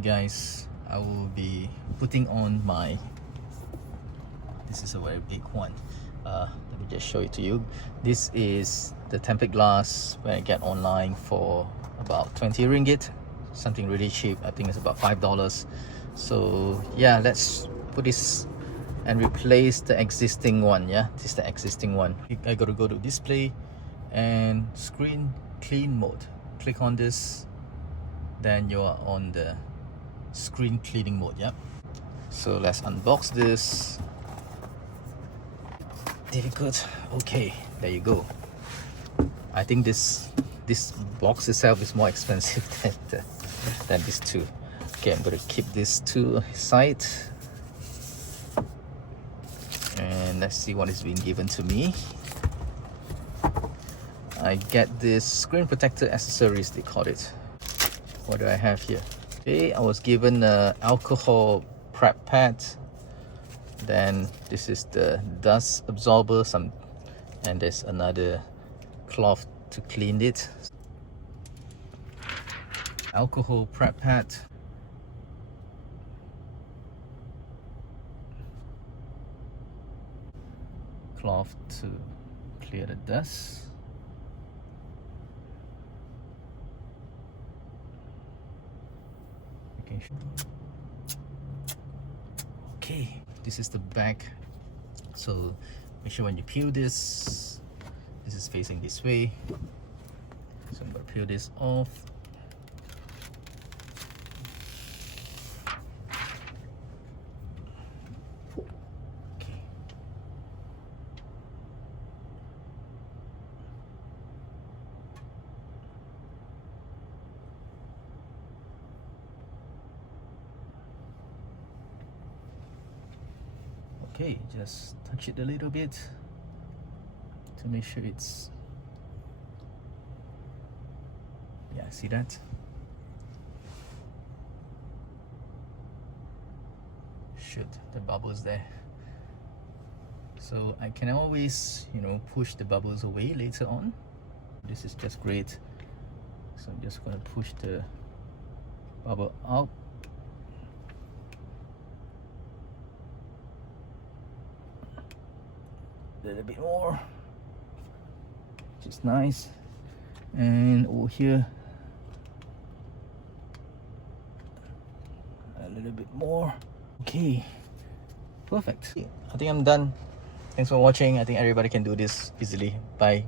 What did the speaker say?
Hey guys, I will be putting on my, this is a very big one. Let me just show it to you. This is the tempered glass when I get online for about 20 ringgit, something really cheap. I think it's about $5. So yeah, let's put this and replace the existing one. Yeah, this is the existing one. I gotta go to display and screen clean mode. Click on this, then you are on the screen cleaning mode. Yeah, so let's unbox this. Difficult. Okay, there you go. I think this box itself is more expensive than these two. Okay, I'm gonna keep this to side, and let's see what is being given to me. I get this screen protector accessories, they call it. What do I have here? Okay, I was given a alcohol prep pad. Then this is the dust absorber, and there's another cloth to clean it. Alcohol prep pad. Cloth to clear the dust. Okay, this is the back. So make sure when you peel this is facing this way. So I'm gonna peel this off. Okay. Okay, just touch it a little bit to make sure it's, yeah, see that? Shoot, the bubbles there. So I can always, push the bubbles away later on. This is just great. So I'm just going to push the bubble out. A little bit more, which is nice. And over here, a little bit more. Okay, perfect. I think I'm done. Thanks for watching. I think everybody can do this easily. Bye.